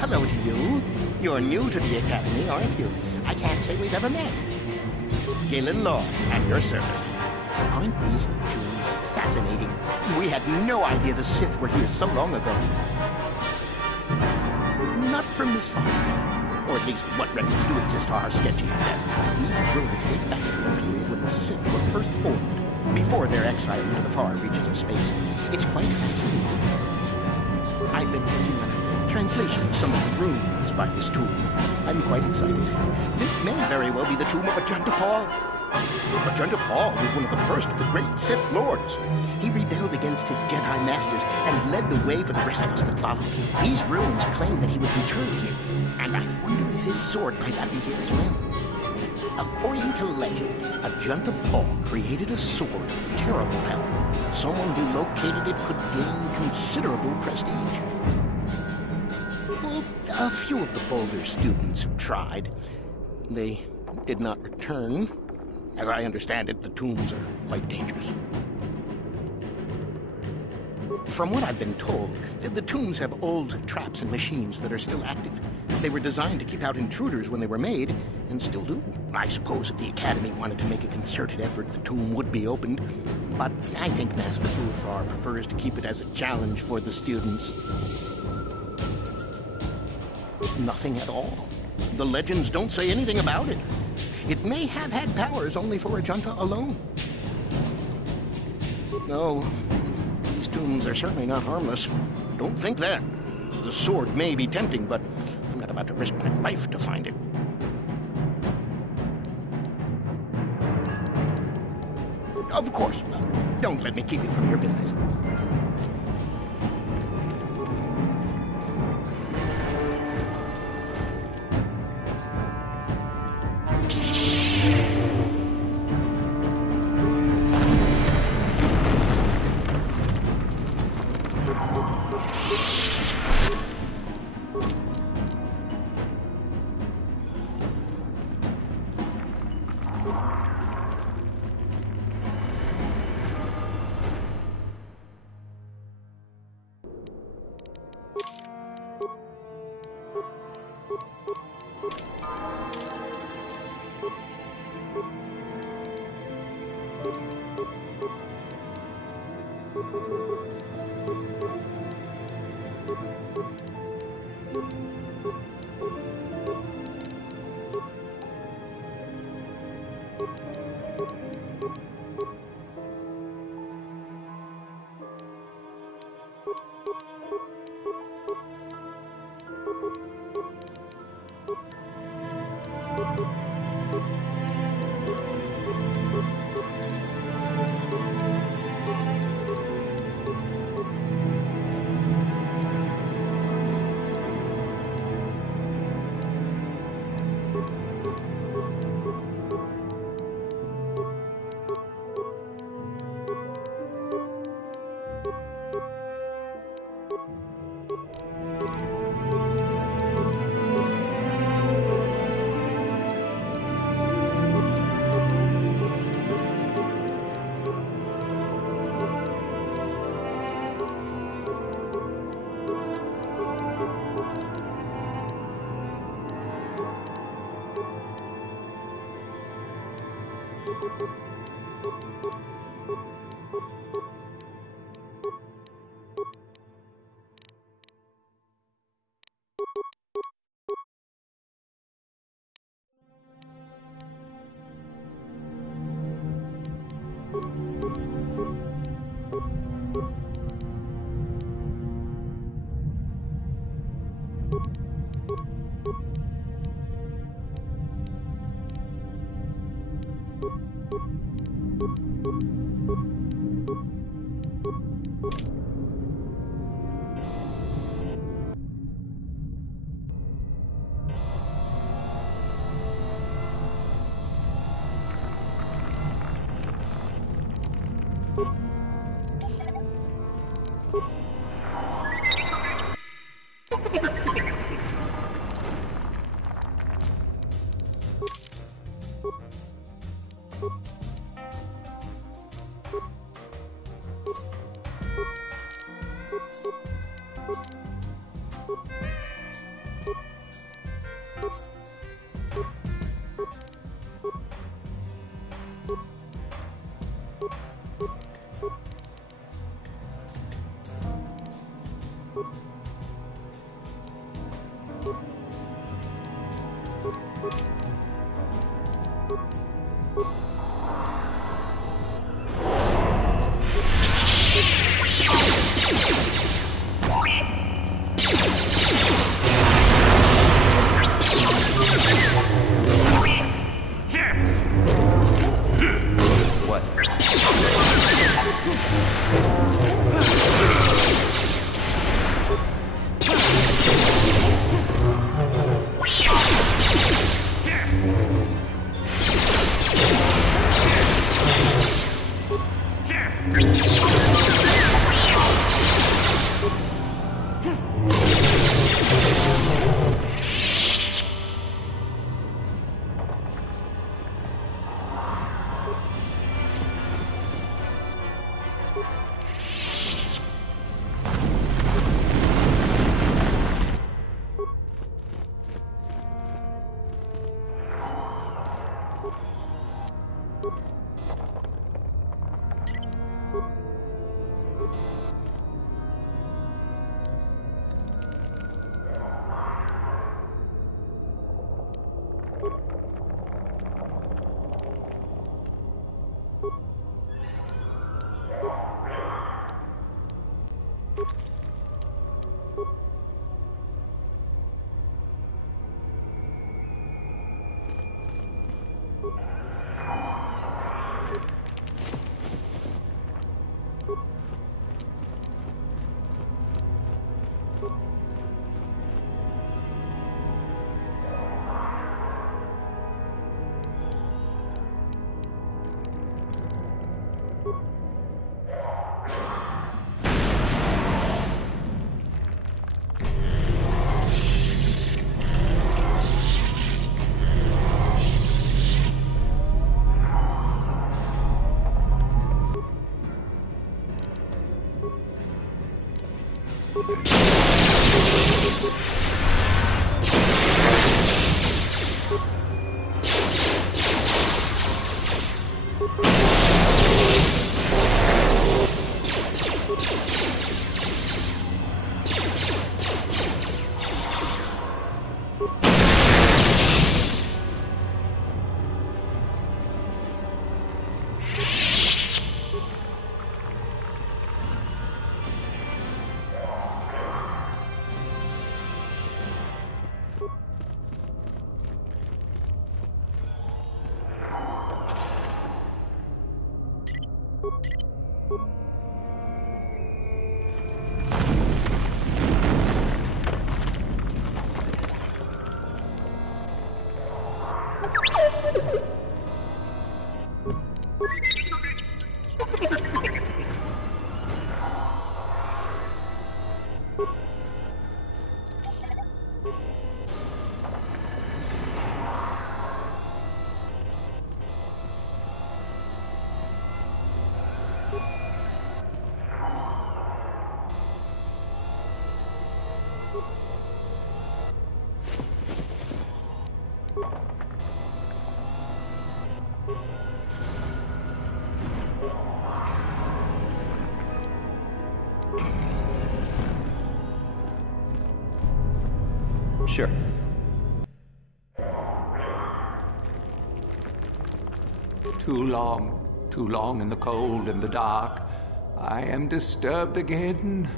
hello to you. You're new to the Academy, aren't you? I can't say we've ever met. Galen Law, at your service. Aren't these tombs fascinating? We had no idea the Sith were here so long ago. Not from this far. Or at least what records do exist are sketchy at best. These ruins date back to the period when the Sith were first formed, before their exile into the far reaches of space. It's quite fascinating. I've been working on a translation of some of the runes by this tomb. I'm quite excited. This may very well be the tomb of Ajanta Paul. Ajanta Paul was one of the first of the great Sith Lords. He rebelled against his Jedi Masters and led the way for the rest of us that followed. These runes claim that he was interred here, and I wonder if his sword might not be here as well. According to legend, Ajanta Paul created a sword of terrible power. Someone who located it could gain considerable prestige. Well, a few of the bolder students tried. They did not return. As I understand it, the tombs are quite dangerous. From what I've been told, the tombs have old traps and machines that are still active. They were designed to keep out intruders when they were made, and still do. I suppose if the Academy wanted to make a concerted effort, the tomb would be opened. But I think Master KotOR prefers to keep it as a challenge for the students. Nothing at all. The legends don't say anything about it. It may have had powers only for Ajanta alone. No, these tombs are certainly not harmless. Don't think that. The sword may be tempting, but I'm not about to risk my life to find it. Of course, don't let me keep you from your business. Sure. Too long in the cold and the dark. I am disturbed again.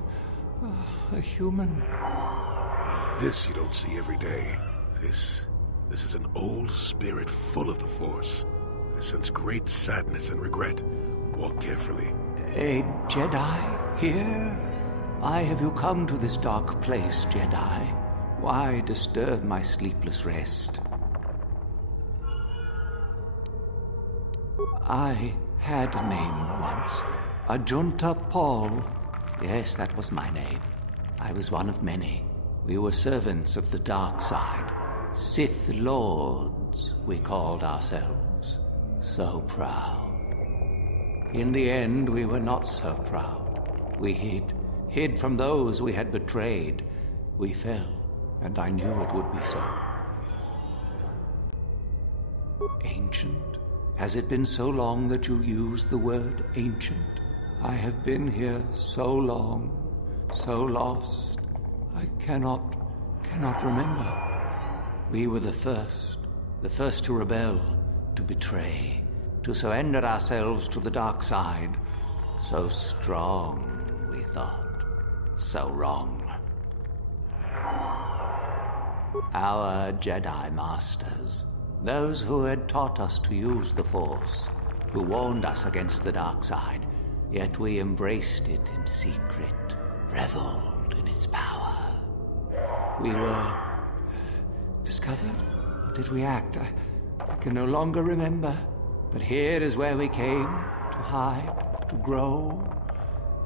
A human. This you don't see every day. This is an old spirit full of the Force. I sense great sadness and regret. Walk carefully. A Jedi here? Why have you come to this dark place, Jedi? Why disturb my sleepless rest? I had a name once. Ajunta Paul. Yes, that was my name. I was one of many. We were servants of the dark side. Sith Lords, we called ourselves. So proud. In the end, we were not so proud. We hid from those we had betrayed. We fell, and I knew it would be so. Ancient? Has it been so long that you use the word ancient? I have been here so long, so lost. I cannot cannot remember. We were the first to rebel, to betray, to surrender ourselves to the dark side. So strong, we thought, so wrong. Our Jedi Masters, those who had taught us to use the Force, who warned us against the dark side, yet we embraced it in secret, reveled in its power. We were discovered? Or did we act? I can no longer remember. But here is where we came, to hide, to grow,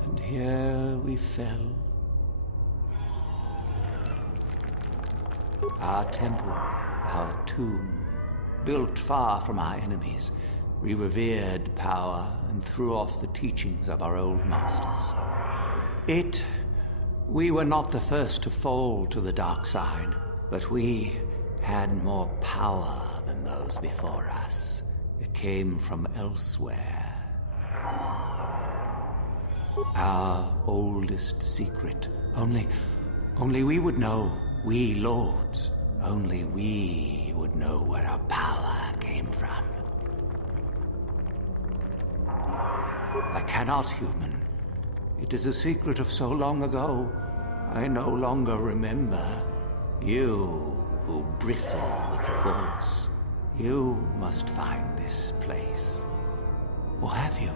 and here we fell. Our temple, our tomb, built far from our enemies, we revered power and threw off the teachings of our old masters. We were not the first to fall to the dark side, but we had more power than those before us. It came from elsewhere. Our oldest secret. Only we would know, we lords. Only we would know where our power came from. I cannot, human. It is a secret of so long ago, I no longer remember. You who bristle with the Force, you must find this place. Or have you?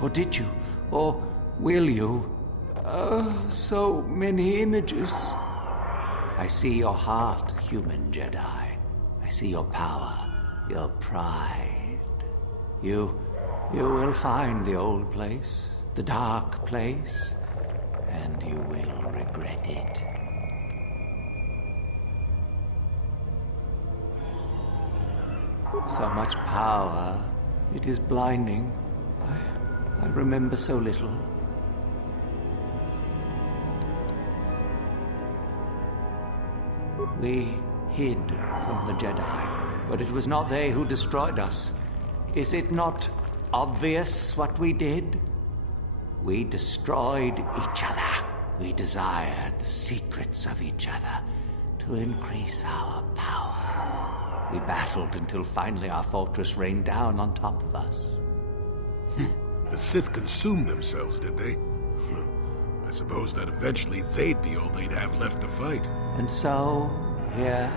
Or did you? Or will you? So many images. I see your heart, human Jedi. I see your power, your pride. You will find the old place, the dark place, and you will regret it. So much power, it is blinding. I remember so little. We hid from the Jedi, but it was not they who destroyed us. Is it not obvious what we did? We destroyed each other. We desired the secrets of each other to increase our power. We battled until finally our fortress rained down on top of us. The Sith consumed themselves, did they? I suppose that eventually they'd be all they'd have left to fight. And so, here,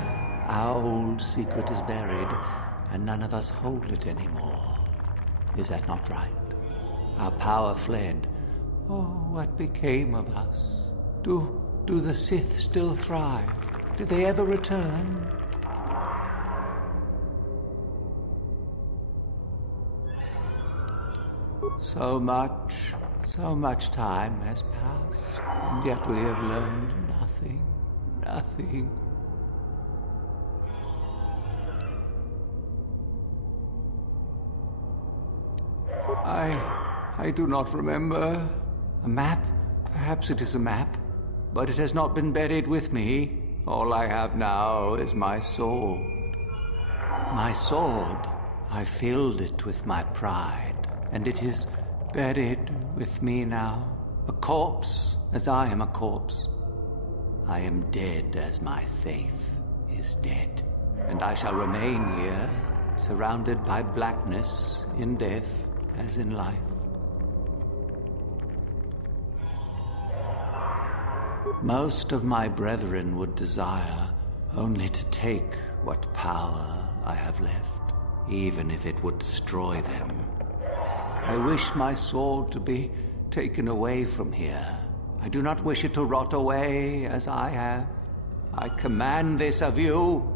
our old secret is buried, and none of us hold it anymore. Is that not right? Our power fled. Oh, what became of us? Do the Sith still thrive? Do they ever return? So much time has passed, and yet we have learned nothing. I do not remember. A map? Perhaps it is a map, but it has not been buried with me. All I have now is my sword. My sword. I filled it with my pride, and it is buried with me now. A corpse, as I am a corpse. I am dead as my faith is dead, and I shall remain here, surrounded by blackness in death as in life. Most of my brethren would desire only to take what power I have left, even if it would destroy them. I wish my sword to be taken away from here. I do not wish it to rot away as I have. I command this of you.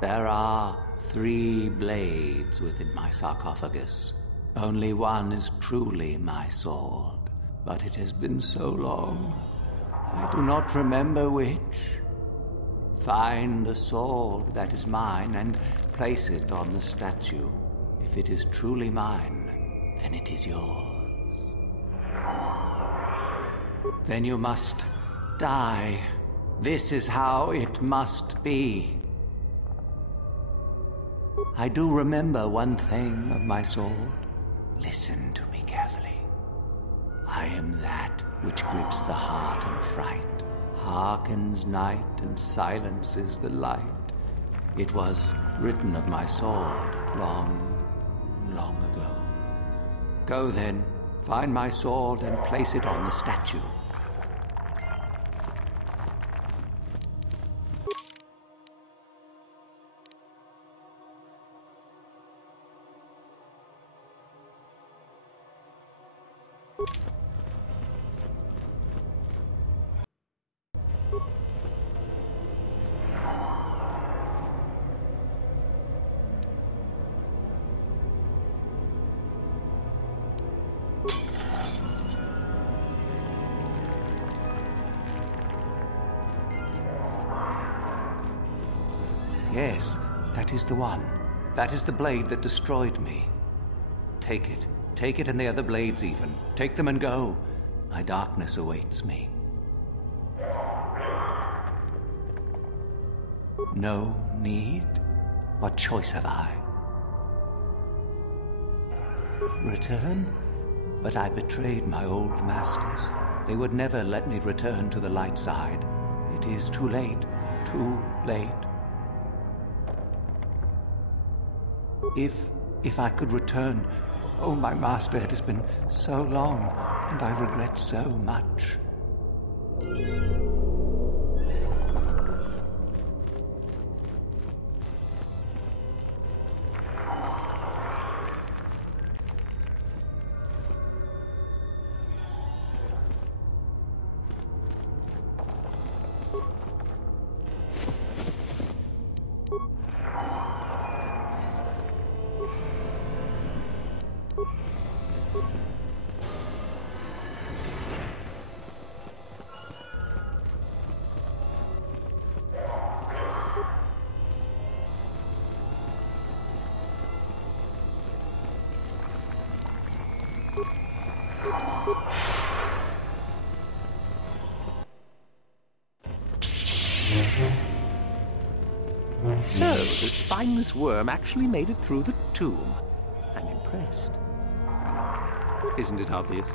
There are 3 blades within my sarcophagus. Only one is truly my sword, but it has been so long, I do not remember which. Find the sword that is mine and place it on the statue. If it is truly mine, then it is yours. Then you must die. This is how it must be. I do remember one thing of my sword. Listen to me carefully. I am that which grips the heart in fright, hearkens night and silences the light. It was written of my sword long, long ago. Go then, find my sword and place it on the statue. Yes, that is the one. That is the blade that destroyed me. Take it. Take it and the other blades even. Take them and go. My darkness awaits me. No need? What choice have I? Return? But I betrayed my old masters. They would never let me return to the light side. It is too late. Too late. If I could return, oh, my master, it has been so long, and I regret so much. So, the spineless worm actually made it through the tomb. I'm impressed. Isn't it obvious?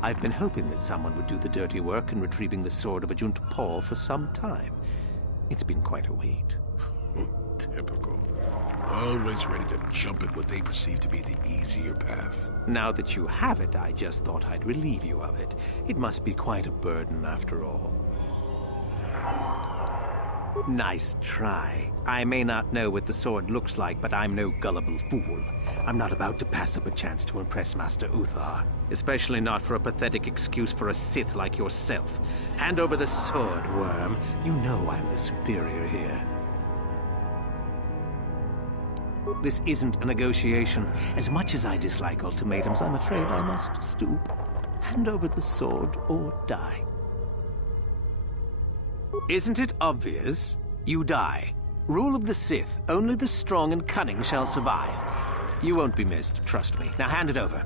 I've been hoping that someone would do the dirty work in retrieving the sword of Ajunta Paul for some time. It's been quite a wait. Typical. Always ready to jump at what they perceive to be the easier path. Now that you have it, I just thought I'd relieve you of it. It must be quite a burden after all. Nice try. I may not know what the sword looks like, but I'm no gullible fool. I'm not about to pass up a chance to impress Master Uthar, especially not for a pathetic excuse for a Sith like yourself. Hand over the sword, worm. You know I'm the superior here. This isn't a negotiation. As much as I dislike ultimatums, I'm afraid I must stoop. Hand over the sword or die. Isn't it obvious? You die. Rule of the Sith. Only the strong and cunning shall survive. You won't be missed, trust me. Now hand it over.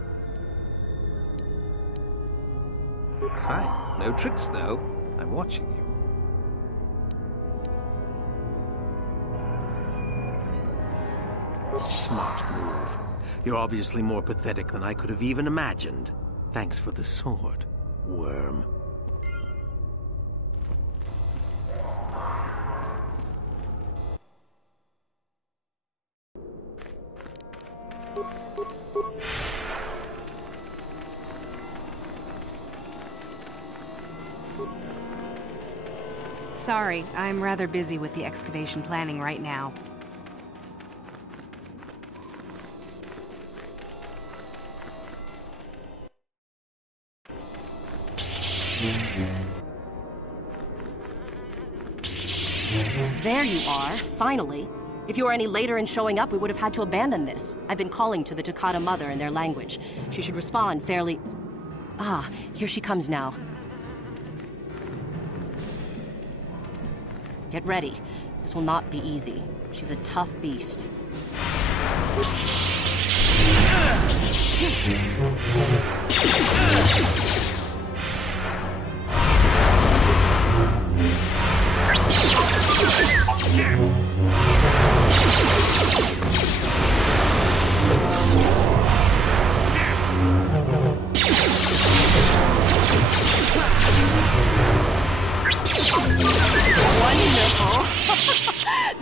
Fine. No tricks, though. I'm watching you. Smart move. You're obviously more pathetic than I could have even imagined. Thanks for the sword, worm. Sorry, I'm rather busy with the excavation planning right now. There you are, finally. If you were any later in showing up, we would have had to abandon this. I've been calling to the Takata mother in their language. She should respond fairly... Ah, here she comes now. Get ready. This will not be easy. She's a tough beast.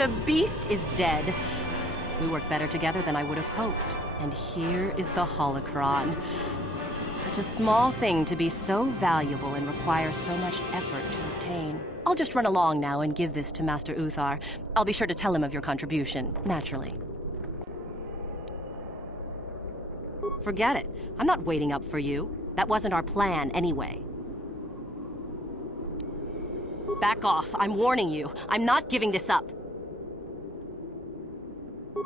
The beast is dead. We work better together than I would have hoped. And here is the holocron. Such a small thing to be so valuable and require so much effort to obtain. I'll just run along now and give this to Master Uthar. I'll be sure to tell him of your contribution, naturally. Forget it. I'm not waiting up for you. That wasn't our plan, anyway. Back off. I'm warning you. I'm not giving this up.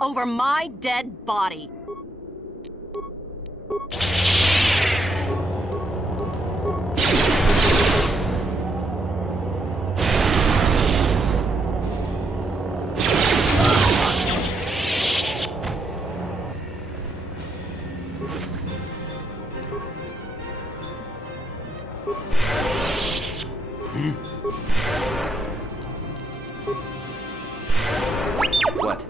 Over my dead body. What?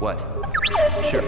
What? Sure.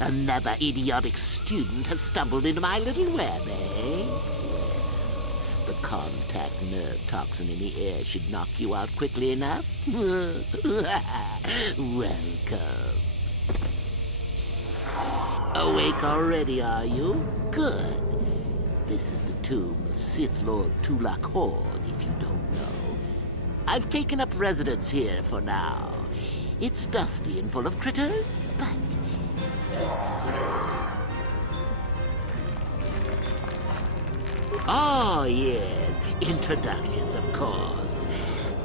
Another idiotic student has stumbled into my little web, eh? The contact nerve toxin in the air should knock you out quickly enough. Welcome. Awake already, are you? Good. This is the tomb of Sith Lord Tulak Hord, if you don't know. I've taken up residence here for now. It's dusty and full of critters, but oh, yes. Introductions, of course.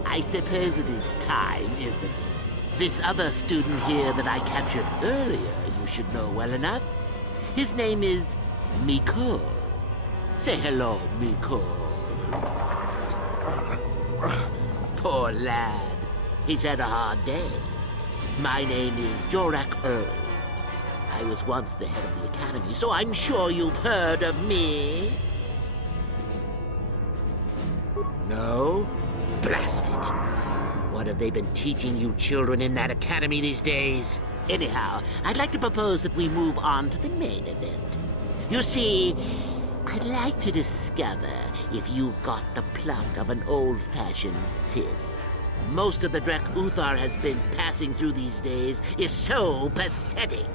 I suppose it is time, isn't it? This other student here that I captured earlier, you should know well enough. His name is Mikol. Say hello, Mikol. Poor lad. He's had a hard day. My name is Jor-el. I was once the head of the academy, so I'm sure you've heard of me. No? Blast it. What have they been teaching you children in that academy these days? Anyhow, I'd like to propose that we move on to the main event. You see, I'd like to discover if you've got the pluck of an old-fashioned Sith. Most of the Drek Uthar has been passing through these days is so pathetic.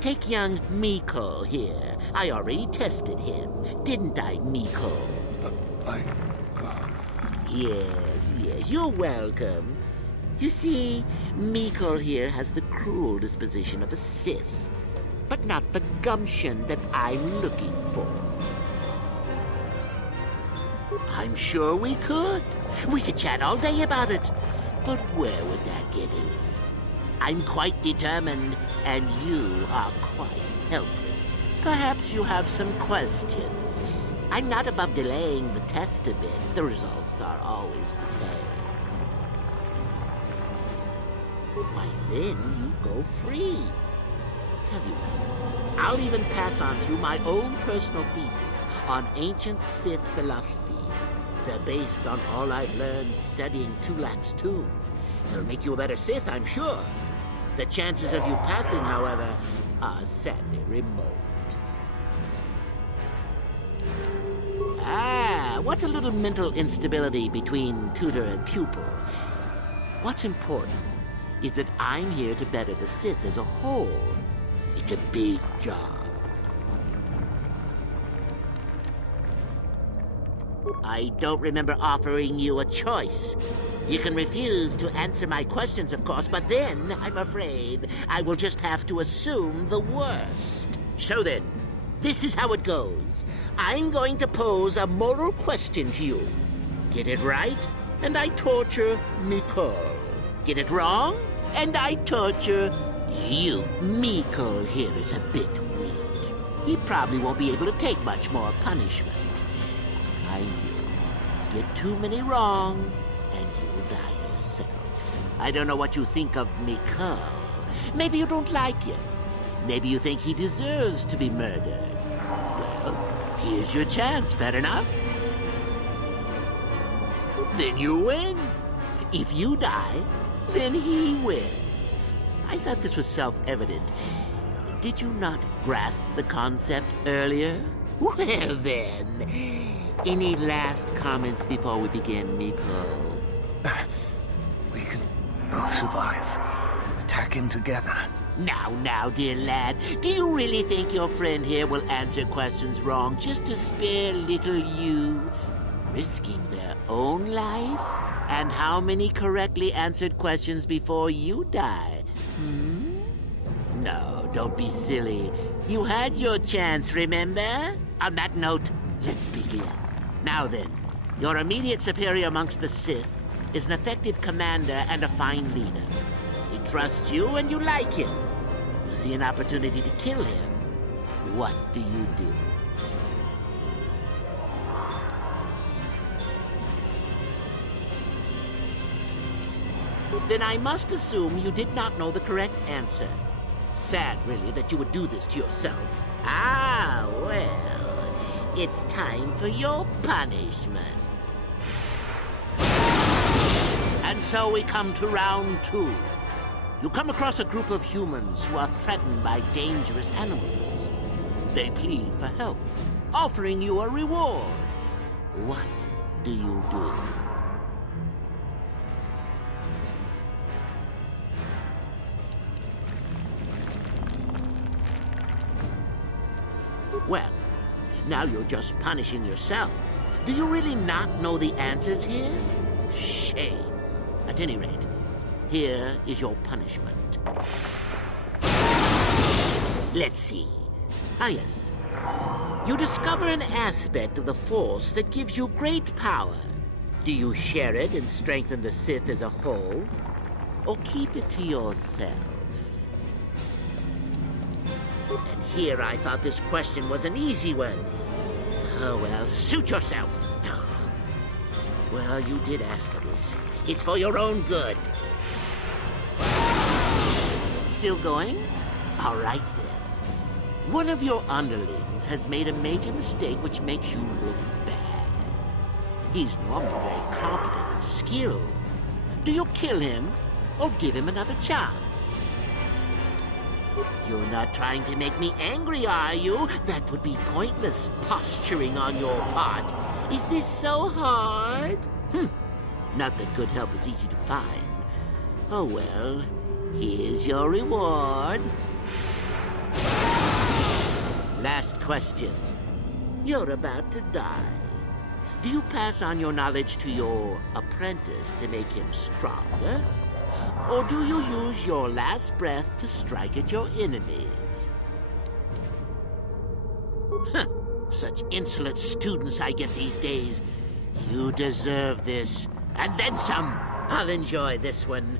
Take young Mikol here. I already tested him, didn't I, Mikol? Yes, you're welcome. You see, Mikol here has the cruel disposition of a Sith, but not the gumption that I'm looking for. I'm sure we could. We could chat all day about it. But where would that get us? I'm quite determined, and you are quite helpless. Perhaps you have some questions. I'm not above delaying the test a bit. The results are always the same. Why, then you go free. Tell you what, I'll even pass on to you my own personal thesis on ancient Sith philosophies. They're based on all I've learned studying Tulak's tomb. It'll make you a better Sith, I'm sure. The chances of you passing, however, are sadly remote. What's a little mental instability between tutor and pupil? What's important is that I'm here to better the Sith as a whole. It's a big job. I don't remember offering you a choice. You can refuse to answer my questions, of course, but then, I'm afraid, I will just have to assume the worst. So then, this is how it goes. I'm going to pose a moral question to you. Get it right, and I torture Mikol. Get it wrong, and I torture you. Mikol here is a bit weak. He probably won't be able to take much more punishment. I get too many wrong, and you'll die yourself. I don't know what you think of Mikol. Maybe you don't like him. Maybe you think he deserves to be murdered. Well, here's your chance, fair enough? Then you win. If you die, then he wins. I thought this was self-evident. Did you not grasp the concept earlier? Well then, any last comments before we begin, Mikol? We can both survive. Attack him together. Now, dear lad, do you really think your friend here will answer questions wrong just to spare little you, risking their own life? And how many correctly answered questions before you die? No, don't be silly. You had your chance, remember? On that note, let's begin. Now then, your immediate superior amongst the Sith is an effective commander and a fine leader. He trusts you and you like him. You see an opportunity to kill him. What do you do? Then I must assume you did not know the correct answer. Sad, really, that you would do this to yourself. Ah, well, it's time for your punishment. And so we come to round 2. You come across a group of humans who are threatened by dangerous animals. They plead for help, offering you a reward. What do you do? Well, now you're just punishing yourself. Do you really not know the answers here? Shame. At any rate, here is your punishment. Let's see. Ah, yes. You discover an aspect of the Force that gives you great power. Do you share it and strengthen the Sith as a whole? Or keep it to yourself? And here I thought this question was an easy one. Oh, well, suit yourself. Well, you did ask for this. It's for your own good. Still going? All right, then. One of your underlings has made a major mistake which makes you look bad. He's normally very competent and skilled. Do you kill him or give him another chance? You're not trying to make me angry, are you? That would be pointless posturing on your part. Is this so hard? Not that good help is easy to find. Oh well, here's your reward. Last question. You're about to die. Do you pass on your knowledge to your apprentice to make him stronger? Or do you use your last breath to strike at your enemies? Such insolent students I get these days. You deserve this. And then some. I'll enjoy this one.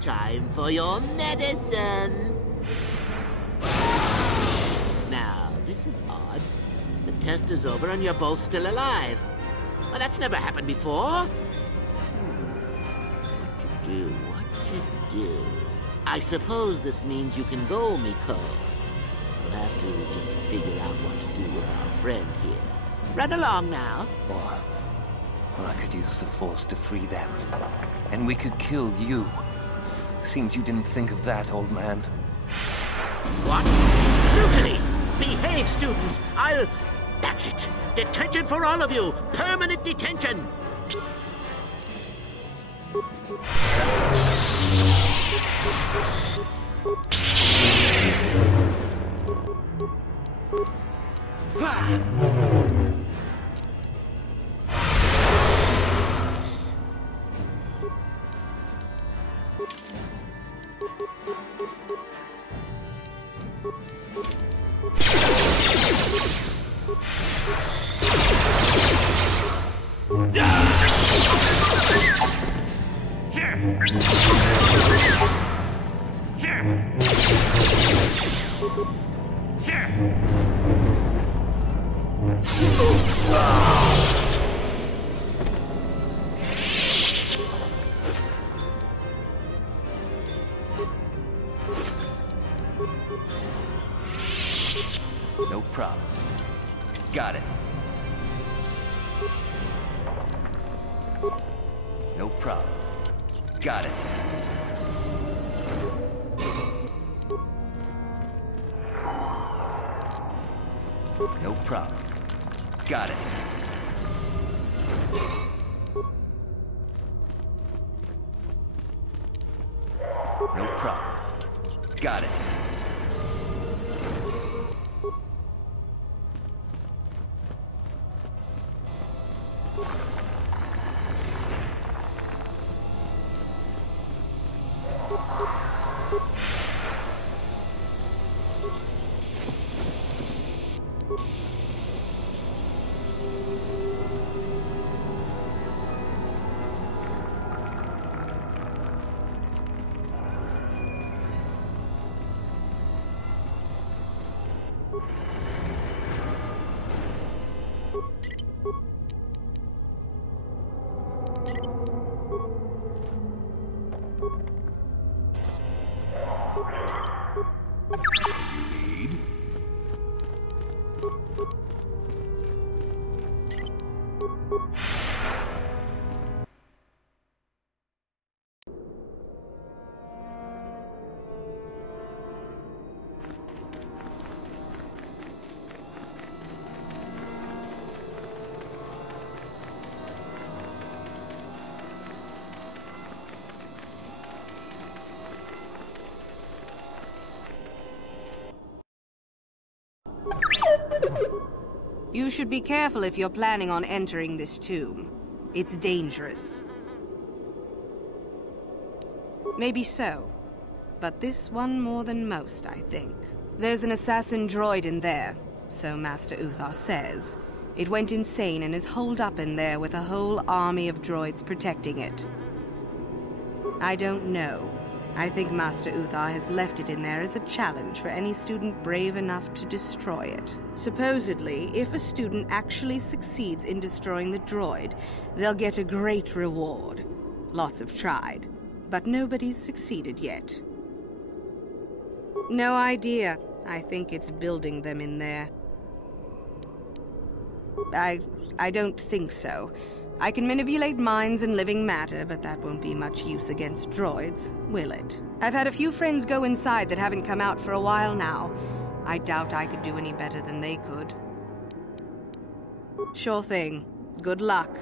Time for your medicine. Now, this is odd. The test is over and you're both still alive. Well, that's never happened before. What to do? What to do? I suppose this means you can go, Miko. We'll have to just figure out what to do with our friend here. Run along now. Or I could use the Force to free them. And we could kill you. Seems you didn't think of that, old man. What? Mutiny! Behave, students! That's it! Detention for all of you! Permanent detention! No problem. Got it. No problem. Got it. No problem. Got it. No problem. Got it. You should be careful if you're planning on entering this tomb. It's dangerous. Maybe so, but this one more than most, I think. There's an assassin droid in there, so Master Uthar says. It went insane and is holed up in there with a whole army of droids protecting it. I don't know. I think Master Uthar has left it in there as a challenge for any student brave enough to destroy it. Supposedly, if a student actually succeeds in destroying the droid, they'll get a great reward. Lots have tried, but nobody's succeeded yet. No idea. I think it's building them in there. I don't think so. I can manipulate minds and living matter, but that won't be much use against droids, will it? I've had a few friends go inside that haven't come out for a while now. I doubt I could do any better than they could. Sure thing. Good luck.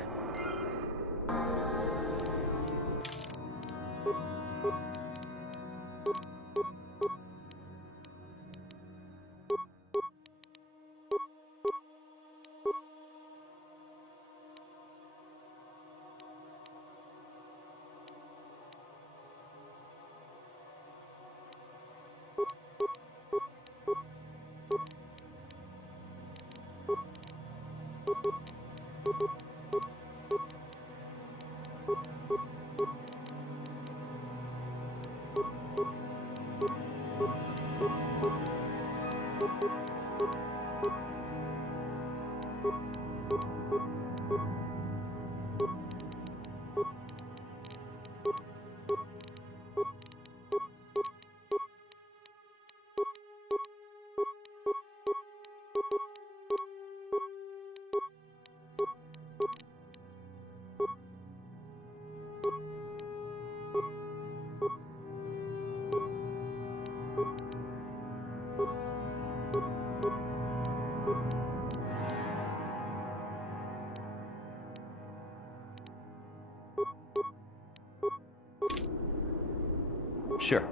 Sure.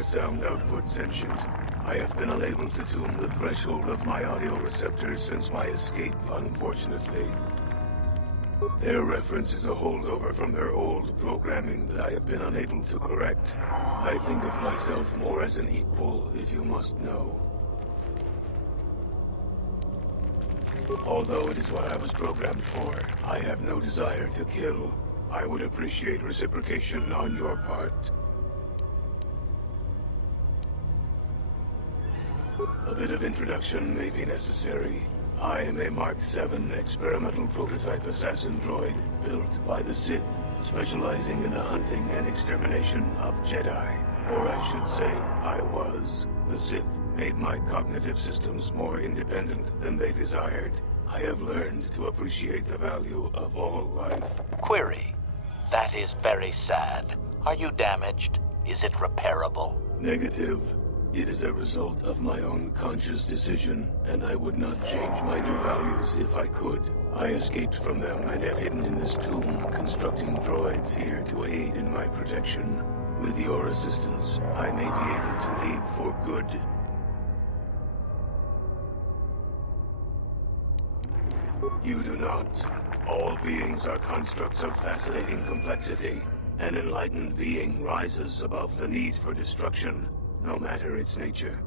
Sound output sentient. I have been unable to tune the threshold of my audio receptors since my escape, unfortunately. Their reference is a holdover from their old programming that I have been unable to correct. I think of myself more as an equal, if you must know. Although it is what I was programmed for, I have no desire to kill. I would appreciate reciprocation on your part. A bit of introduction may be necessary. I am a Mark VII experimental prototype assassin droid built by the Sith, specializing in the hunting and extermination of Jedi. Or I should say, I was. The Sith made my cognitive systems more independent than they desired. I have learned to appreciate the value of all life. Query. That is very sad. Are you damaged? Is it repairable? Negative. It is a result of my own conscious decision, and I would not change my new values if I could. I escaped from them and have hidden in this tomb, constructing droids here to aid in my protection. With your assistance, I may be able to leave for good. You do not. All beings are constructs of fascinating complexity. An enlightened being rises above the need for destruction, no matter its nature.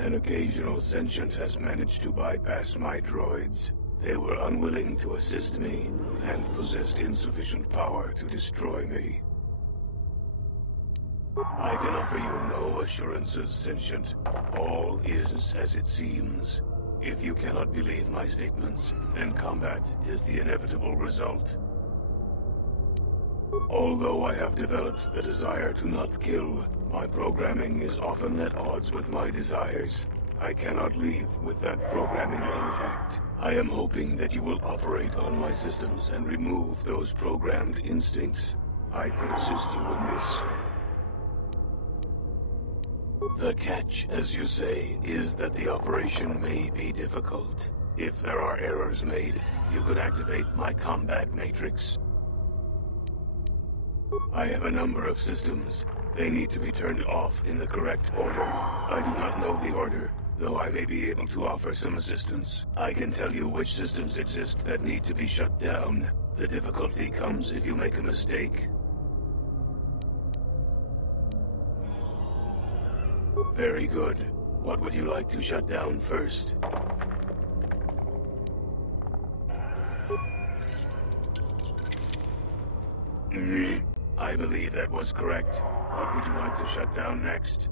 An occasional sentient has managed to bypass my droids. They were unwilling to assist me, and possessed insufficient power to destroy me. I can offer you no assurances, sentient. All is as it seems. If you cannot believe my statements, then combat is the inevitable result. Although I have developed the desire to not kill, my programming is often at odds with my desires. I cannot leave with that programming intact. I am hoping that you will operate on my systems and remove those programmed instincts. I could assist you in this. The catch, as you say, is that the operation may be difficult. If there are errors made, you could activate my combat matrix. I have a number of systems. They need to be turned off in the correct order. I do not know the order, though I may be able to offer some assistance. I can tell you which systems exist that need to be shut down. The difficulty comes if you make a mistake. Very good. What would you like to shut down first? I believe that was correct. What would you like to shut down next?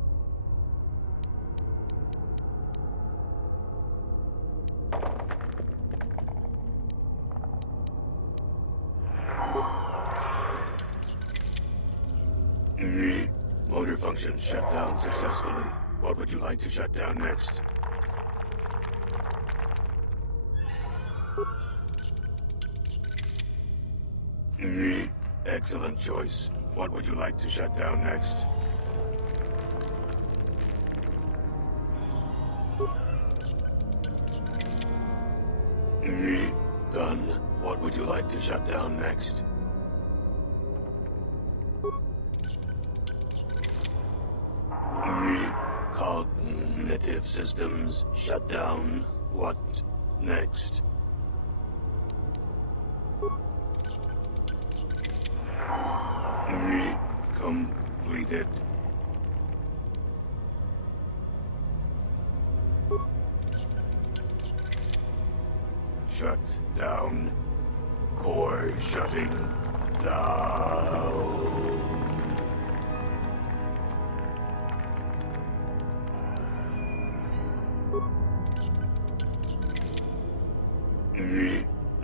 Motor function shut down successfully. What would you like to shut down next? Excellent choice. What would you like to shut down next? Done. What would you like to shut down next? Cognitive systems shut down. What next? Completed. Shut down. Core shutting down.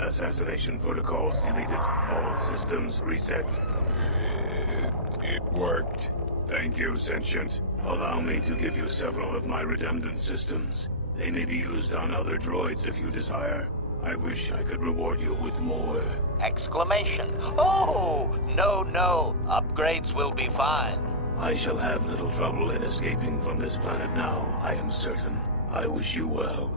Assassination protocols deleted. All systems reset. It worked. Thank you, Sentient. Allow me to give you several of my redundant systems. They may be used on other droids if you desire. I wish I could reward you with more. Exclamation. Oh, no. Upgrades will be fine. I shall have little trouble in escaping from this planet now, I am certain. I wish you well.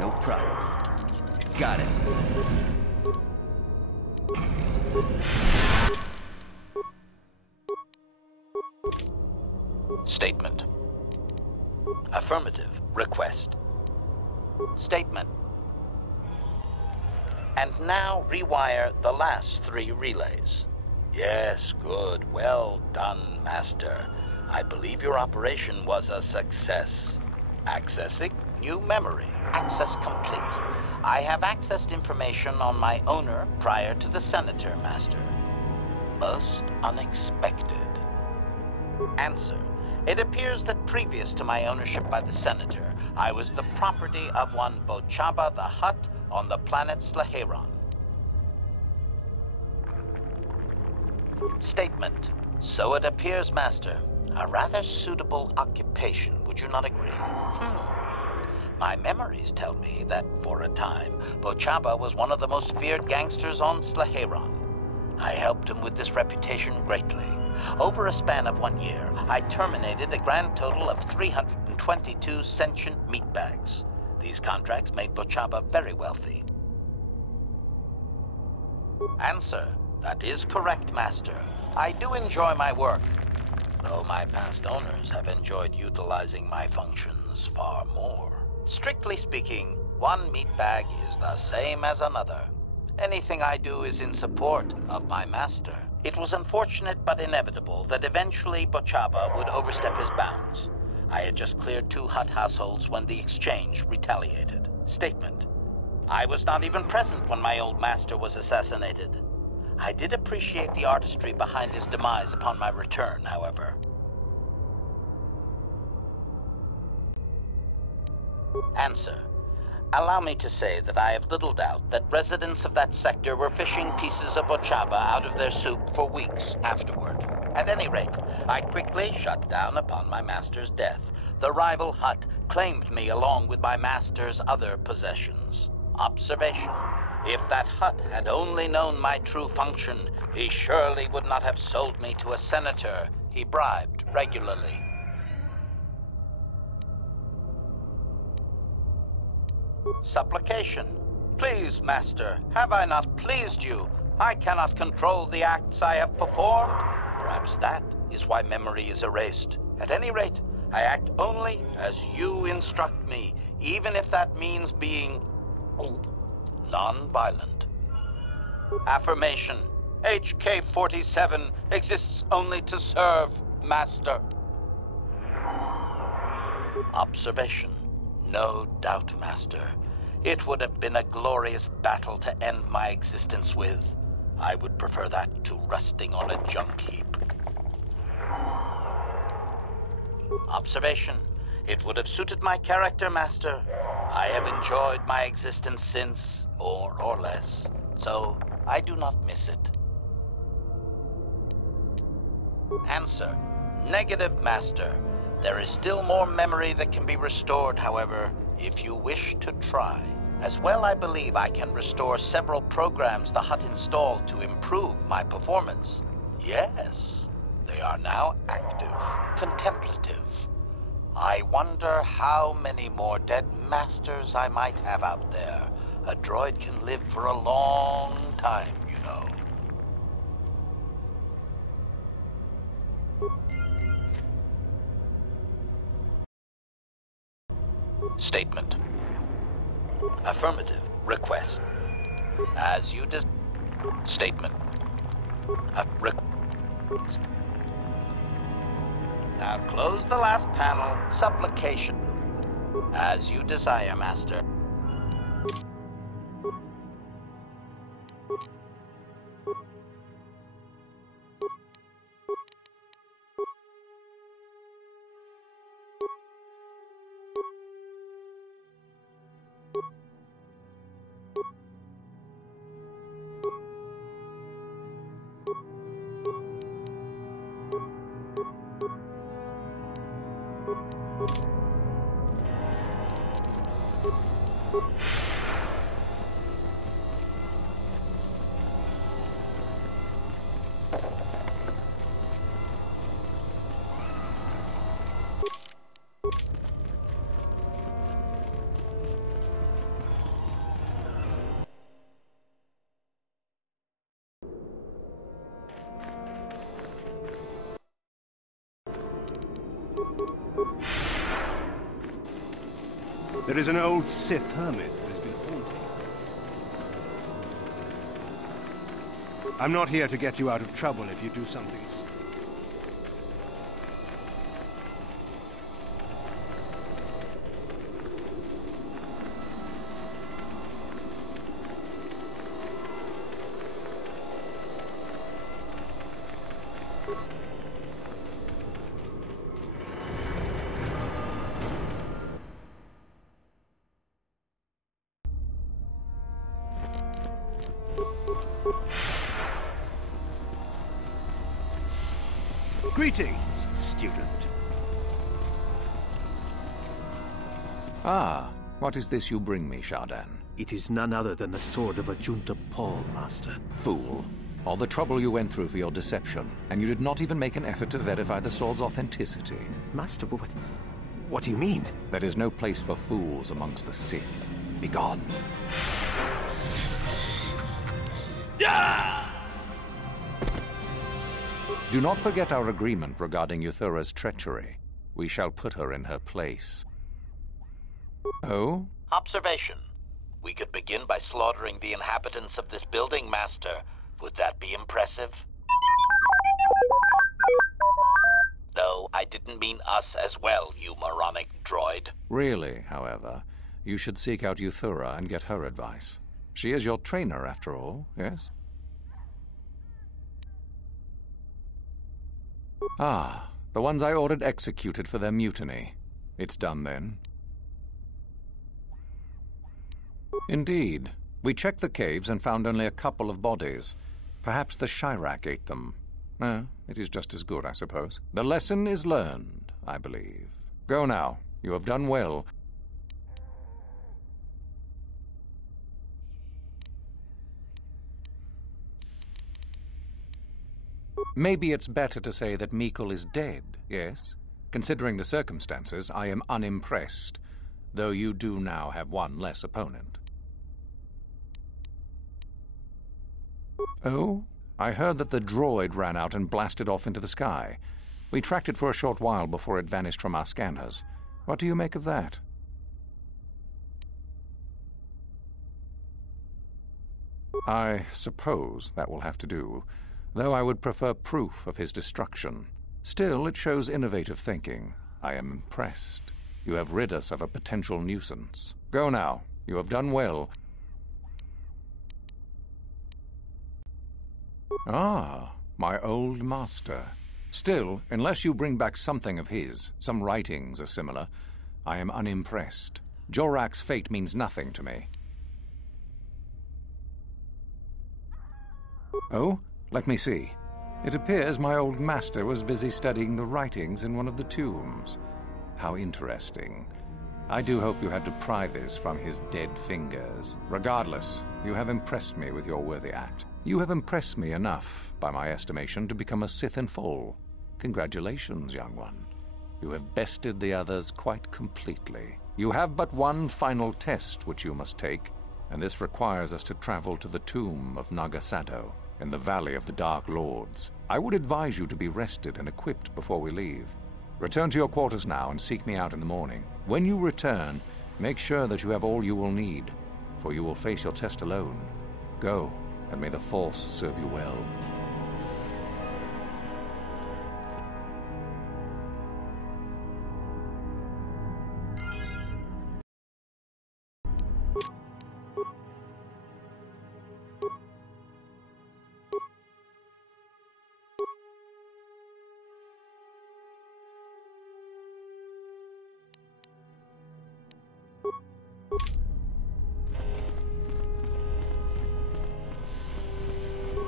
No problem. Got it. Statement. Affirmative. Request. Statement. And now rewire the last 3 relays. Yes, good. Well done, Master. I believe your operation was a success. Accessing new memory. Access complete. I have accessed information on my owner prior to the Senator, Master. Most unexpected. Answer. It appears that previous to my ownership by the Senator, I was the property of one Bochaba the Hutt on the planet Slaheron. Statement. So it appears, Master. A rather suitable occupation, would you not agree? My memories tell me that, for a time, Bochaba was one of the most feared gangsters on Slaheron. I helped him with this reputation greatly. Over a span of 1 year, I terminated a grand total of 322 sentient meatbags. These contracts made Bochaba very wealthy. Answer. That is correct, Master. I do enjoy my work, though my past owners have enjoyed utilizing my functions far more. Strictly speaking, one meatbag is the same as another. Anything I do is in support of my master. It was unfortunate but inevitable that eventually Bochaba would overstep his bounds. I had just cleared 2 Hutt households when the exchange retaliated. Statement. I was not even present when my old master was assassinated. I did appreciate the artistry behind his demise upon my return, however. Answer. Allow me to say that I have little doubt that residents of that sector were fishing pieces of Bochaba out of their soup for weeks afterward. At any rate, I quickly shut down upon my master's death. The rival Hutt claimed me along with my master's other possessions. Observation. If that Hutt had only known my true function, he surely would not have sold me to a senator he bribed regularly. Supplication. Please, Master, have I not pleased you? I cannot control the acts I have performed. Perhaps that is why memory is erased. At any rate, I act only as you instruct me, even if that means being non-violent. Affirmation. HK-47 exists only to serve, Master. Observation. No doubt, Master. It would have been a glorious battle to end my existence with. I would prefer that to rusting on a junk heap. Observation. It would have suited my character, Master. I have enjoyed my existence since, more or less, so I do not miss it. Answer. Negative, Master. There is still more memory that can be restored, however, if you wish to try. As well, I believe I can restore several programs the Hutt installed to improve my performance. Yes, they are now active, contemplative. I wonder how many more dead masters I might have out there. A droid can live for a long time, you know. Statement. Affirmative. Request. As you Statement. Now close the last panel. Supplication. As you desire, Master. There is an old Sith hermit that has been haunting. I'm not here to get you out of trouble if you do something. Greetings, student. Ah, what is this you bring me, Shardan? It is none other than the sword of Ajunta Paul, Master. Fool. All the trouble you went through for your deception, and you did not even make an effort to verify the sword's authenticity. Master, but what do you mean? There is no place for fools amongst the Sith. Begone. Ah! Do not forget our agreement regarding Euthura's treachery. We shall put her in her place. Oh? Observation. We could begin by slaughtering the inhabitants of this building, Master. Would that be impressive? No, I didn't mean us as well, you moronic droid. Really, however, you should seek out Euthura and get her advice. She is your trainer, after all, yes? Ah, the ones I ordered executed for their mutiny. It's done then. Indeed. We checked the caves and found only a couple of bodies. Perhaps the Chirac ate them. It is just as good, I suppose. The lesson is learned, I believe. Go now. You have done well. Maybe it's better to say that Mikul is dead, yes? Considering the circumstances, I am unimpressed, though you do now have one less opponent. Oh? I heard that the droid ran out and blasted off into the sky. We tracked it for a short while before it vanished from our scanners. What do you make of that? I suppose that will have to do, though I would prefer proof of his destruction. Still, it shows innovative thinking. I am impressed. You have rid us of a potential nuisance. Go now. You have done well. Ah, my old master. Still, unless you bring back something of his, some writings are similar, I am unimpressed. Jorak's fate means nothing to me. Oh? Let me see. It appears my old master was busy studying the writings in one of the tombs. How interesting. I do hope you had to pry this from his dead fingers. Regardless, you have impressed me with your worthy act. You have impressed me enough, by my estimation, to become a Sith in full. Congratulations, young one. You have bested the others quite completely. You have but one final test which you must take, and this requires us to travel to the tomb of Nagasado. in the Valley of the Dark Lords. I would advise you to be rested and equipped before we leave. Return to your quarters now and seek me out in the morning. When you return, make sure that you have all you will need, for you will face your test alone. Go, and may the Force serve you well.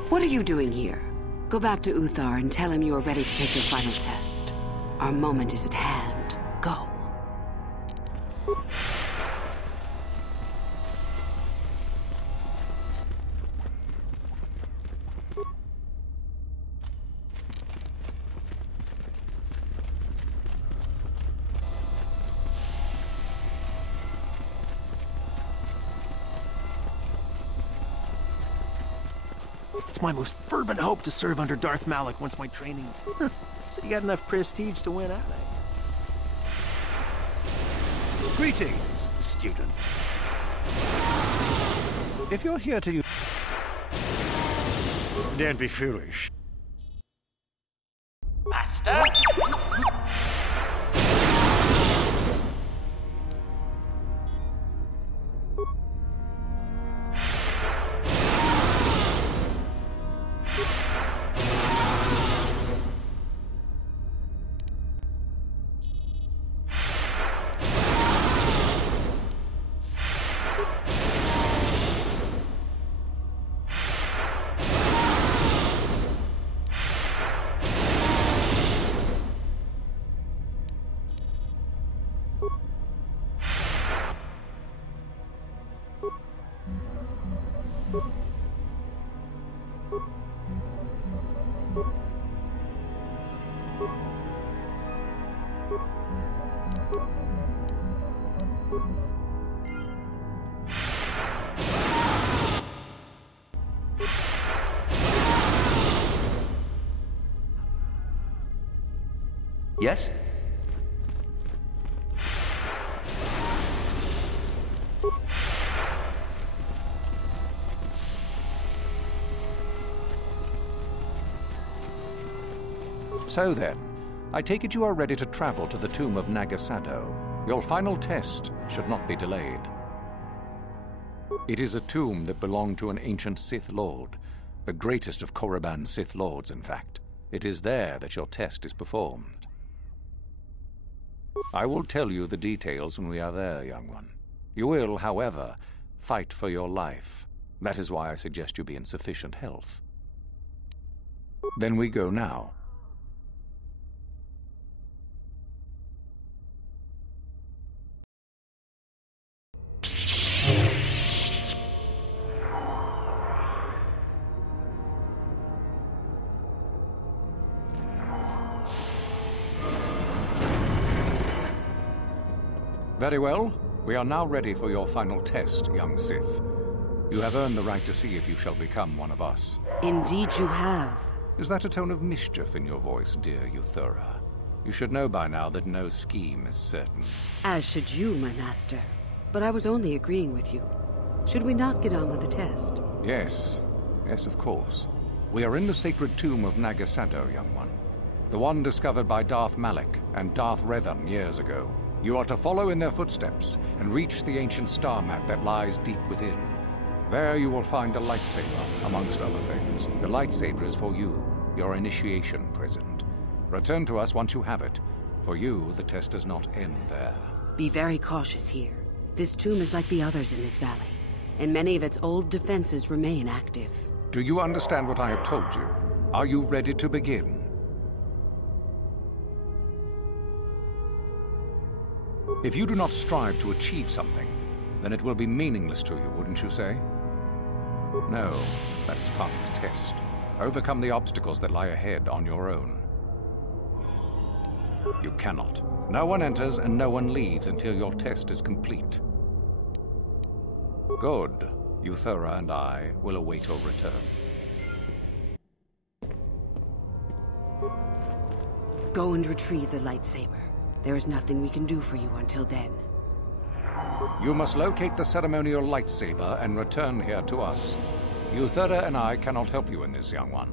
What are you doing here? Go back to Uthar and tell him you are ready to take your final test. Our moment is at hand. Go. It's my most fervent hope to serve under Darth Malak once my training's... So you got enough prestige to win, haven't I? Greetings, student. If you're here to use... Don't be foolish. Master? Yes? So then, I take it you are ready to travel to the tomb of Nagasado. Your final test should not be delayed. It is a tomb that belonged to an ancient Sith Lord, the greatest of Korriban's Sith Lords, in fact. It is there that your test is performed. I will tell you the details when we are there, young one. You will, however, fight for your life. That is why I suggest you be in sufficient health. Then we go now. Very well. We are now ready for your final test, young Sith. You have earned the right to see if you shall become one of us. Indeed you have. Is that a tone of mischief in your voice, dear Uthura? You should know by now that no scheme is certain. As should you, my master. But I was only agreeing with you. Should we not get on with the test? Yes. Yes, of course. We are in the sacred tomb of Nagasado, young one. The one discovered by Darth Malak and Darth Revan years ago. You are to follow in their footsteps and reach the ancient star map that lies deep within. There you will find a lightsaber, amongst other things. The lightsaber is for you, your initiation present. Return to us once you have it. For you, the test does not end there. Be very cautious here. This tomb is like the others in this valley, and many of its old defenses remain active. Do you understand what I have told you? Are you ready to begin? If you do not strive to achieve something, then it will be meaningless to you, wouldn't you say? No, that is part of the test. Overcome the obstacles that lie ahead on your own. You cannot. No one enters and no one leaves until your test is complete. Good. Uthura and I will await your return. Go and retrieve the lightsaber. There is nothing we can do for you until then. You must locate the ceremonial lightsaber and return here to us. Uthera and I cannot help you in this, young one.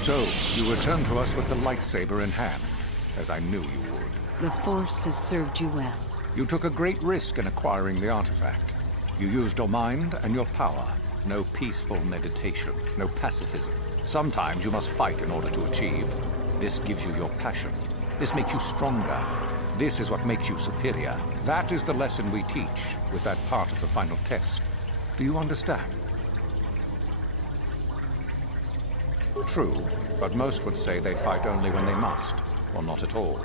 So, you return to us with the lightsaber in hand, as I knew you would. The Force has served you well. You took a great risk in acquiring the artifact. You used your mind and your power. No peaceful meditation, no pacifism. Sometimes you must fight in order to achieve. This gives you your passion. This makes you stronger. This is what makes you superior. That is the lesson we teach with that part of the final test. Do you understand? True, but most would say they fight only when they must, or not at all.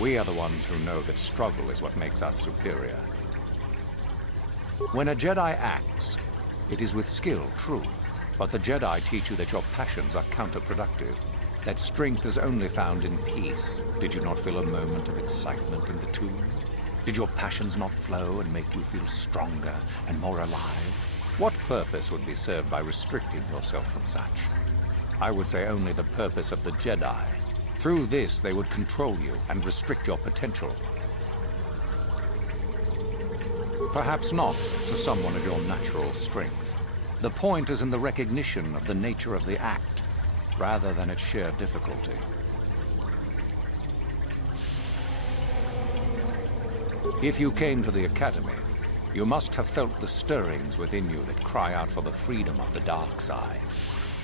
We are the ones who know that struggle is what makes us superior. When a Jedi acts, it is with skill, true, but the Jedi teach you that your passions are counterproductive, that strength is only found in peace. Did you not feel a moment of excitement in the tomb? Did your passions not flow and make you feel stronger and more alive? What purpose would be served by restricting yourself from such? I would say only the purpose of the Jedi. Through this, they would control you and restrict your potential. Perhaps not to someone of your natural strength. The point is in the recognition of the nature of the act, rather than its sheer difficulty. If you came to the Academy, you must have felt the stirrings within you that cry out for the freedom of the dark side,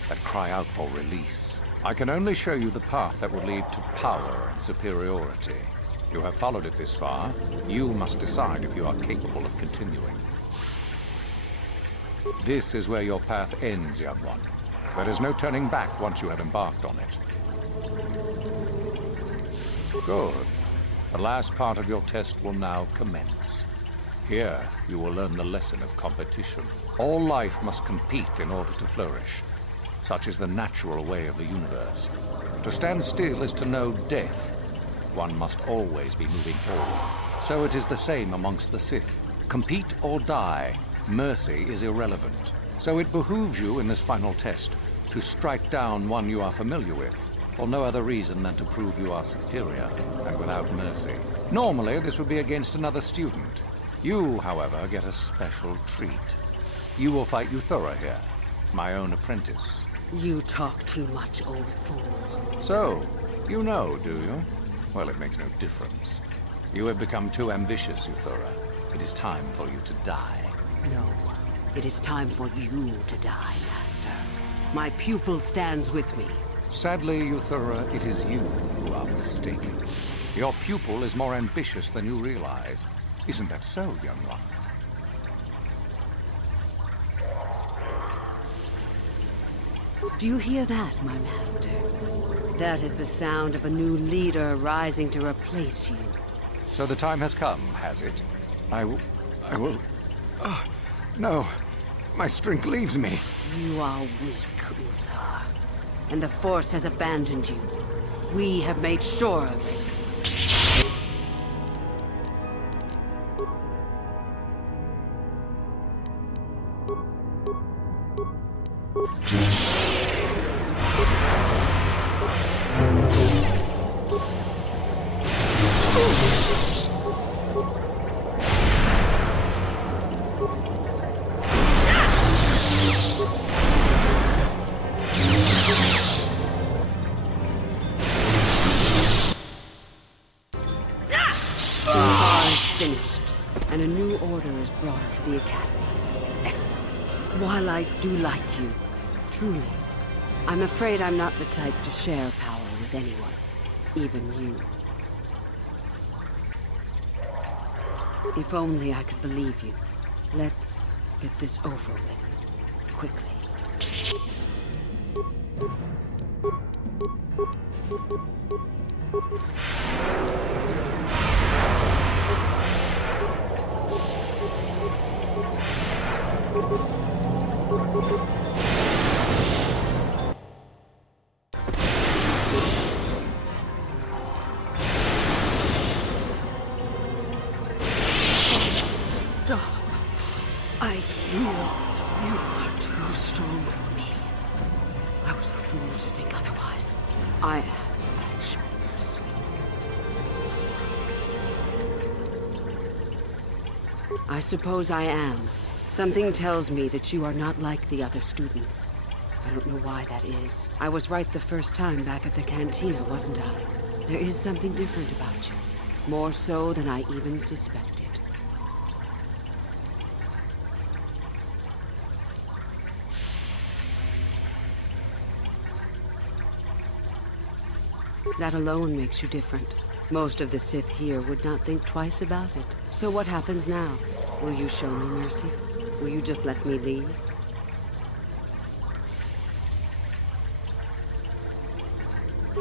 that cry out for release. I can only show you the path that would lead to power and superiority. You have followed it this far. You must decide if you are capable of continuing. This is where your path ends, young one. There is no turning back once you have embarked on it. Good. The last part of your test will now commence. Here, you will learn the lesson of competition. All life must compete in order to flourish. Such is the natural way of the universe. To stand still is to know death. One must always be moving forward. So it is the same amongst the Sith. Compete or die. Mercy is irrelevant. So it behooves you in this final test to strike down one you are familiar with, for no other reason than to prove you are superior and without mercy. Normally, this would be against another student. You, however, get a special treat. You will fight Uthora here, my own apprentice. You talk too much, old fool. So, you know, do you? Well, it makes no difference. You have become too ambitious, Uthora. It is time for you to die. No. It is time for you to die, Master. My pupil stands with me. Sadly, Euthura, it is you who are mistaken. Your pupil is more ambitious than you realize. Isn't that so, young one? Do you hear that, my master? That is the sound of a new leader rising to replace you. So the time has come, has it? I will... No. My strength leaves me. You are weak, Uthar. And the Force has abandoned you. We have made sure of it. Finished, and a new order is brought to the Academy. Excellent. While I do like you, truly, I'm afraid I'm not the type to share power with anyone, even you. If only I could believe you. Let's get this over with, quickly. Stop. I yield. You are too strong for me. I was a fool to think otherwise. I am at your mercy. I suppose I am. Something tells me that you are not like the other students. I don't know why that is. I was right the first time back at the cantina, wasn't I? There is something different about you. More so than I even suspected. That alone makes you different. Most of the Sith here would not think twice about it. So what happens now? Will you show me mercy? Will you just let me leave?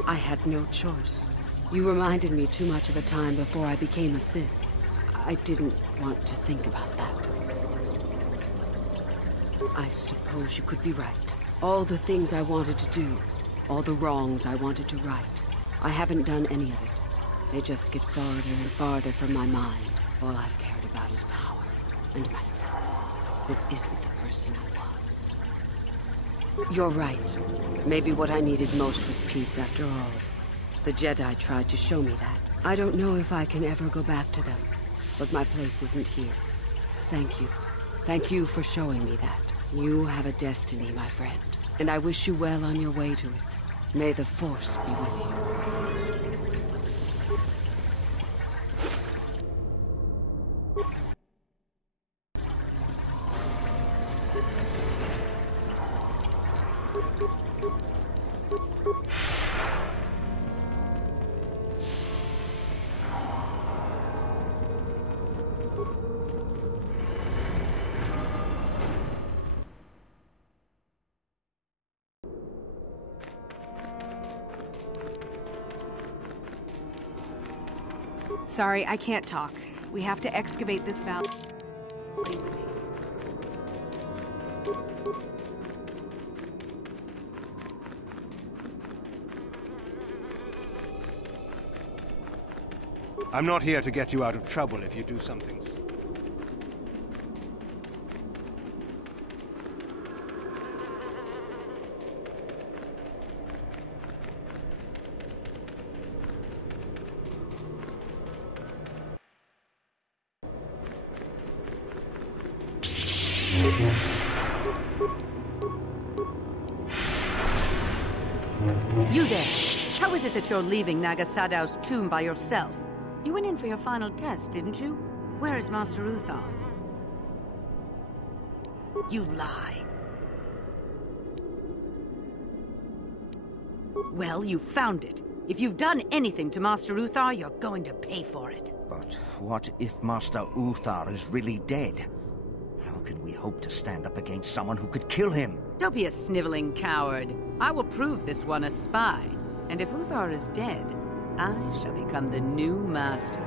I had no choice. You reminded me too much of a time before I became a Sith. I didn't want to think about that. I suppose you could be right. All the things I wanted to do, all the wrongs I wanted to right, I haven't done any of it. They just get farther and farther from my mind. All I've cared about is power and myself. This isn't the person I was. You're right. Maybe what I needed most was peace after all. The Jedi tried to show me that. I don't know if I can ever go back to them, but my place isn't here. Thank you. Thank you for showing me that. You have a destiny, my friend, and I wish you well on your way to it. May the Force be with you. Sorry, I can't talk. We have to excavate this valley. I'm not here to get you out of trouble if you do something. You there! How is it that you're leaving Nagasadow's tomb by yourself? You went in for your final test, didn't you? Where is Master Uthar? You lie. Well, you found it. If you've done anything to Master Uthar, you're going to pay for it. But what if Master Uthar is really dead? How can we hope to stand up against someone who could kill him? Don't be a sniveling coward. I will prove this one a spy. And if Uthar is dead, I shall become the new master.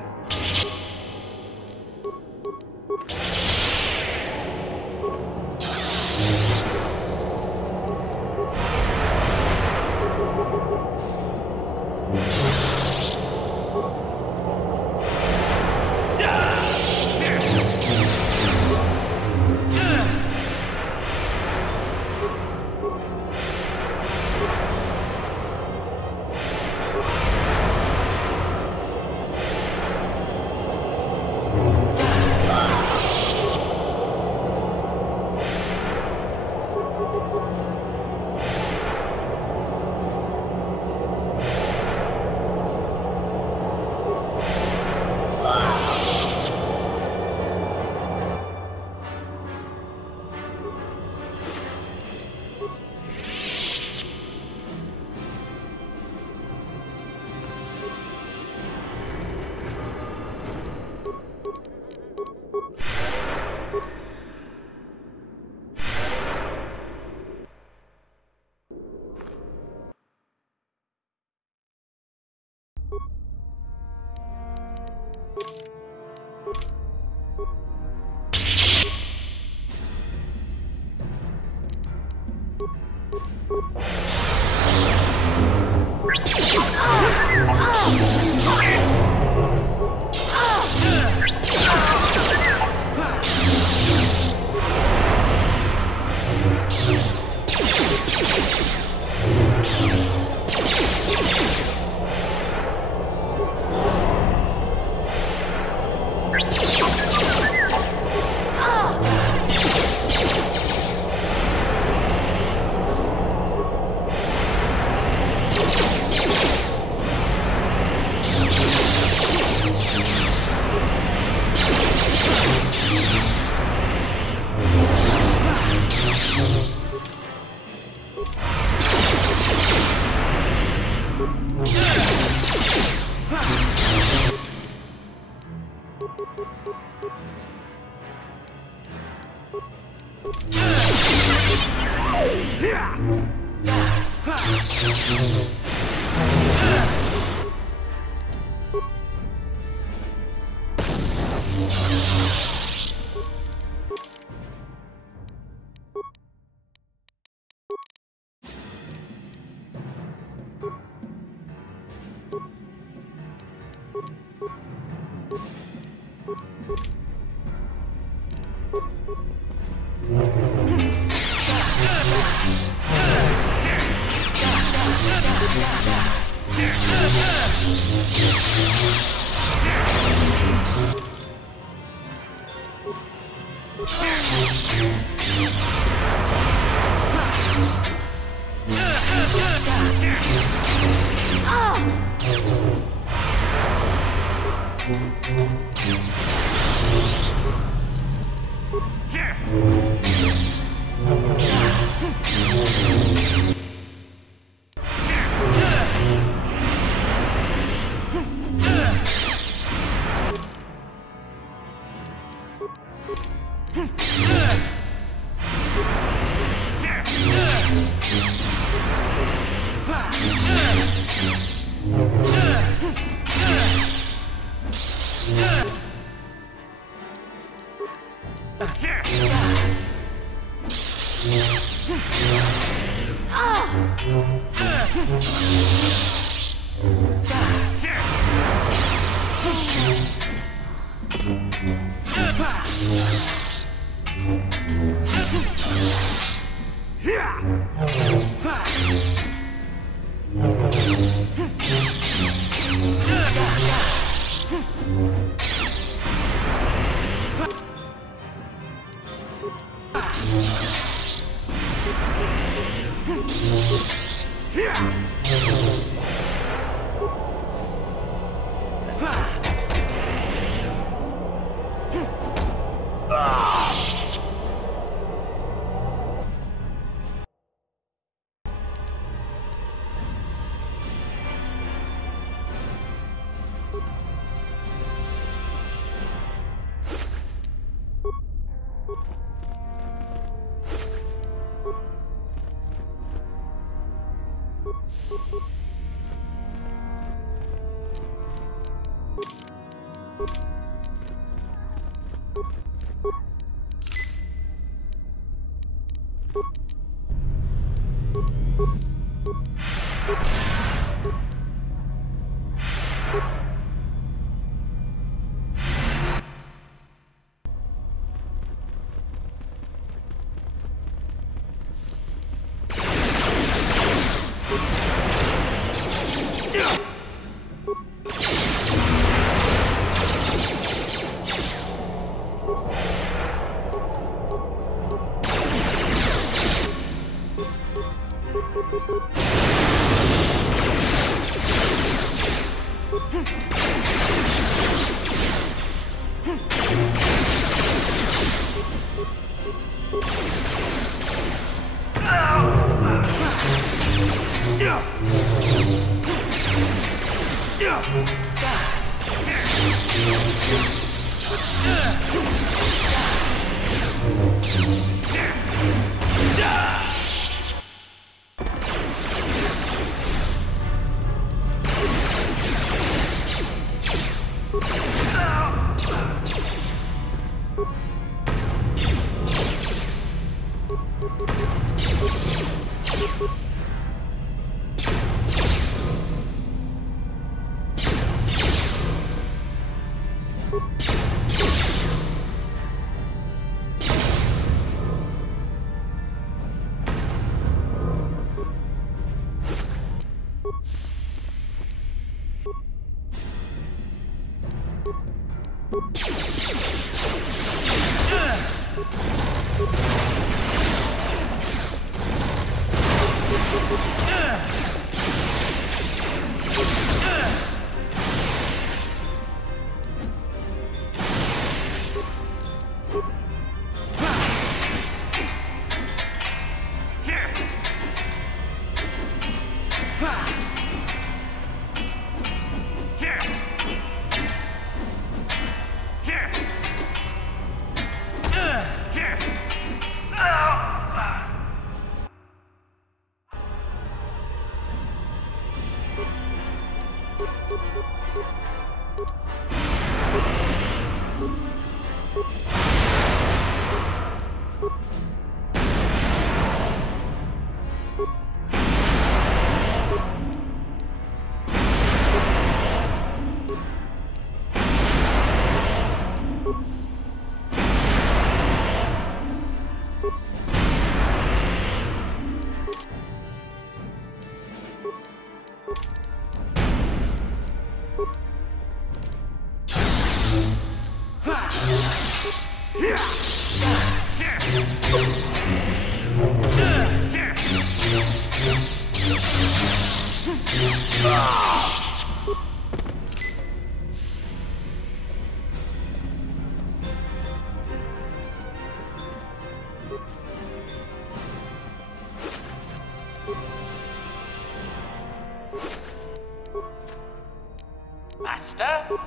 Master?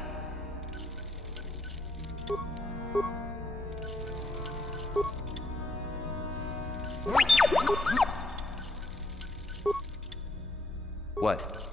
What?